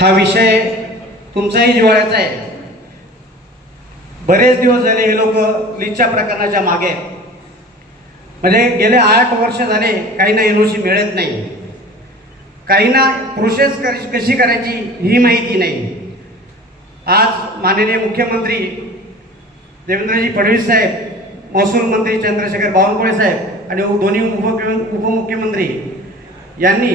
हा विषय तुमचाही जिव्हाळ्याचा आहे। बरेच दिवस झाले हे लोक लीजच्या प्रकरणाच्या मागे, म्हणजे गेले 8 वर्ष झाले काहींना एनओसी मिळत नाही, काहींना प्रोसेस कशी करायची ही माहिती नाही। आज माननीय मुख्यमंत्री देवेंद्रजी फडणवीस साहेब, महसूल मंत्री चंद्रशेखर बावनकुळे साहेब आणि दोन्ही उपमुख्यमंत्री यांनी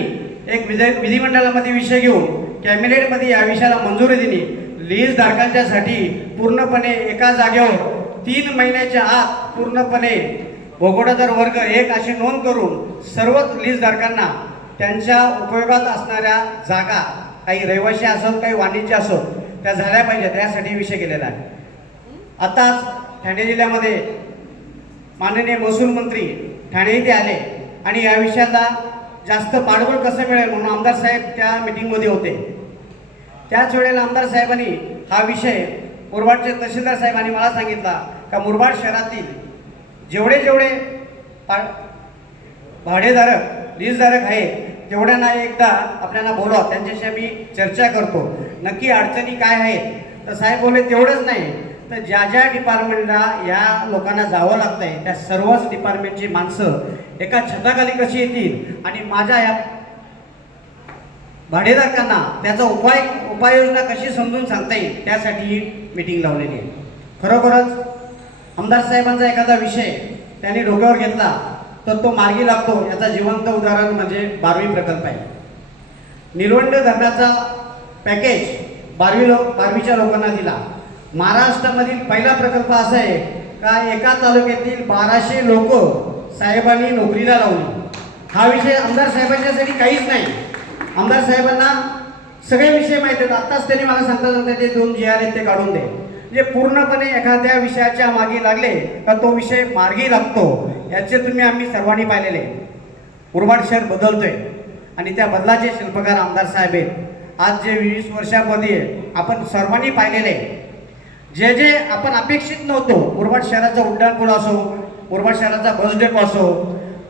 एक विधिमंडळामध्ये विषय घेऊन कॅबिनेटमध्ये या विषयाला मंजुरी दिली। लीज धारकांच्यासाठी पूर्णपणे एका जागेवर 3 महिन्याच्या आत पूर्णपणे भोगोटादार वर्ग 1 अशी नोंद करून सर्वच लीज धारकांना त्यांच्या उपयोगात असणाऱ्या जागा, काही रहिवासी असोत काही वाणिज्य असोत, त्या झाल्या पाहिजेत यासाठी विषय केलेला आहे। आताच ठाणे जिल्ह्यामध्ये माननीय महसूल मंत्री ठाणे येथे आले आणि या विषयाला जास्त पाठबळ कसं मिळेल म्हणून आमदार साहेब त्या मीटिंगमध्ये होते। त्याच वेळेला आमदार साहेबांनी हा विषय मुरबाडचे तहसीलदार साहेबांनी मला सांगितला का मुरबाड शहरातील जेवढे भाडेधारक लीजधारक आहेत तेवढ्यांना एकदा आपल्याला बोलवा, त्यांच्याशी आम्ही चर्चा करतो, नक्की अडचणी काय आहेत। तर साहेब बोलले तेवढंच नाही तर ज्या ज्या डिपार्टमेंटला या लोकांना जावं लागतंय त्या सर्वच डिपार्टमेंटची माणसं एका छताखाली कशी येतील आणि माझ्या या भाडेधारकांना त्याचा उपाययोजना कशी समजून सांगता येईल त्यासाठी मीटिंग लावलेली आहे। खरोखरच आमदार साहेबांचा एखादा विषय त्यांनी डोक्यावर घेतला तर तो मार्गी लागतो, याचा जिवंत उदाहरण म्हणजे 12वी प्रकल्प आहे। निलवंड धरणाचा पॅकेज 12वीच्या लोकांना दिला। महाराष्ट्रामधील पहिला प्रकल्प असा आहे का एका तालुक्यातील 1200 लोक साहेबांनी नोकरीला लावली। हा विषय आमदार साहेबांच्यासाठी काहीच नाही, आमदार साहेबांना सगळे विषय माहिती आहेत। आत्ताच त्यांनी मला सांगता ते 2 GR आहेत ते काढून दे, म्हणजे पूर्णपणे एखाद्या विषयाच्या मागे लागले का तो विषय मार्गी लागतो, याचे आम्ही सर्वांनी पाहिलेले। मुरबाड शहर बदलतोय आणि त्या बदलाचे शिल्पकार आमदार साहेब आहेत। आज जे 20 वर्षामध्ये आपण सर्वांनी पाहिलेले जे जे आपण अपेक्षित नव्हतो, मुरबाड शहराचा उड्डाणपूल असो, मुरबाड शहराचा बस डेपो असो,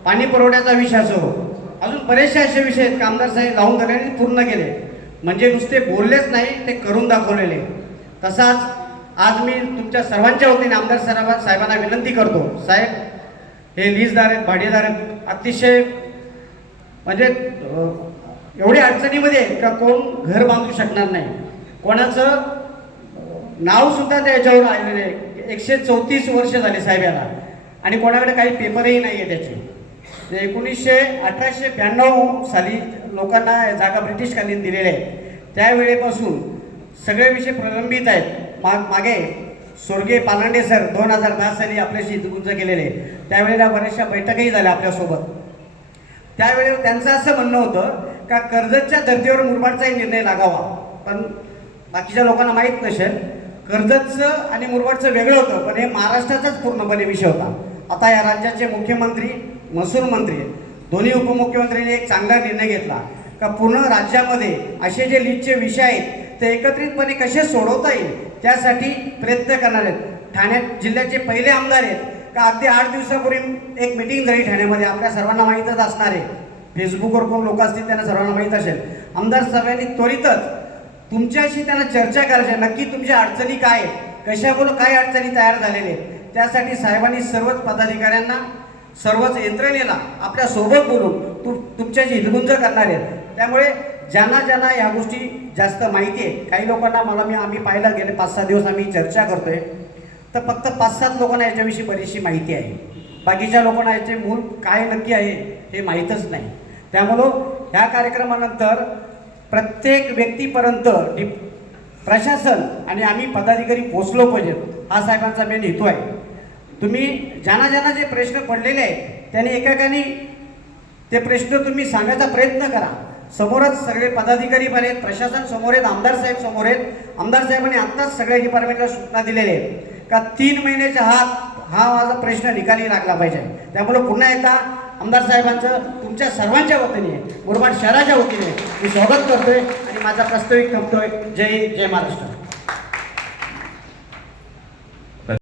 पाणी पुरवठ्याचा विषय असो, अजून बरेचसे असे विषय आहेत का आमदार साहेब लावून दिले आणि पूर्ण केले, म्हणजे नुसते बोललेच नाही ते करून दाखवलेले। तसाच आज मी तुमच्या सर्वांच्या वतीने आमदार साहेबांना विनंती करतो, साहेब हे लीजधारक भाडेधारक अतिशय म्हणजे एवढे अडचणीमध्ये आहेत का कोण घर बांधू शकणार नाही, कोणाचं नाव सुद्धा त्याच्यावर आलेलं आहे। 134 वर्ष झाले साहेब याला आणि कोणाकडे काही पेपरही नाही आहे त्याचे। 1892 साली लोकांना जागा ब्रिटिशकालीन दिलेल्या आहेत, त्यावेळेपासून सगळे विषय प्रलंबित आहेत। मागे स्वर्गीय पालांडे सर 2010 साली आपल्याशी गुंज केलेले, त्यावेळेला बऱ्याचशा बैठकही झाल्या आपल्यासोबत। त्यावेळेला त्यांचं असं म्हणणं होतं का कर्जतच्या धर्तीवर मुरबाडचाही निर्णय लागावा, पण बाकीच्या लोकांना माहीत नसेल कर्जतचं आणि मुरबाडचं वेगळं होतं, पण हे महाराष्ट्राचाच पूर्णपणे विषय होता। आता या राज्याचे मुख्यमंत्री महसूल मंत्री दोन्ही उपमुख्यमंत्र्यांनी एक चांगला निर्णय घेतला का पूर्ण राज्यामध्ये असे जे लीजचे विषय आहेत ते एकत्रितपणे कसे सोडवता येईल त्यासाठी प्रयत्न करणार आहेत। ठाणे जिल्ह्याचे पहिले आमदार आहेत का अगदी 8 दिवसापूर्वी एक मीटिंग झाली ठाण्यामध्ये, आपल्या सर्वांना माहीतच असणार आहे, फेसबुकवर कोण लोक असतील त्यांना सर्वांना माहीत असेल। आमदार साहेबांनी त्वरितच तुमच्याशी त्यांना चर्चा करायची, नक्की तुमच्या अडचणी काय आहेत, कशामुळे काय अडचणी तयार झालेल्या आहेत, त्यासाठी साहेबांनी सर्वच पदाधिकाऱ्यांना सर्वच यंत्रणेला आपल्या सोबत बोलून तुमच्याशी हितगुंज करणार आहेत। त्यामुळे ज्यांना या गोष्टी जास्त माहिती आहे, काही लोकांना आम्ही पाहायला गेले 5-6 दिवस आम्ही चर्चा करतोय तर फक्त 5-7 लोकांना याच्याविषयी बरीचशी माहिती आहे, बाकीच्या लोकांना याचे मूळ काय नक्की आहे हे माहीतच नाही। त्यामुळं ह्या कार्यक्रमानंतर प्रत्येक व्यक्तीपर्यंत प्रशासन आणि आम्ही पदाधिकारी पोचलो पाहिजेत, हा साहेबांचा मेन हेतू आहे। तुम्ही ज्यांना जे प्रश्न पडलेले आहेत त्याने एकेकाने ते प्रश्न तुम्ही सांगायचा प्रयत्न करा। समोरच सगळे पदाधिकारी पण आहेत, प्रशासन समोर आहेत, आमदार साहेब समोर आहेत। आमदार साहेबांनी आत्ताच सगळ्या डिपार्टमेंटला सूचना दिलेल्या आहेत का 3 महिन्याच्या हा माझा प्रश्न निकाली लागला पाहिजे। त्यामुळे पुन्हा एकदा आमदार साहेबांचं तुमच्या सर्वांच्या वतीने मुरबाड शहराच्या वतीने मी स्वागत करतोय आणि माझा प्रास्ताविक थांबतोय। जय महाराष्ट्र।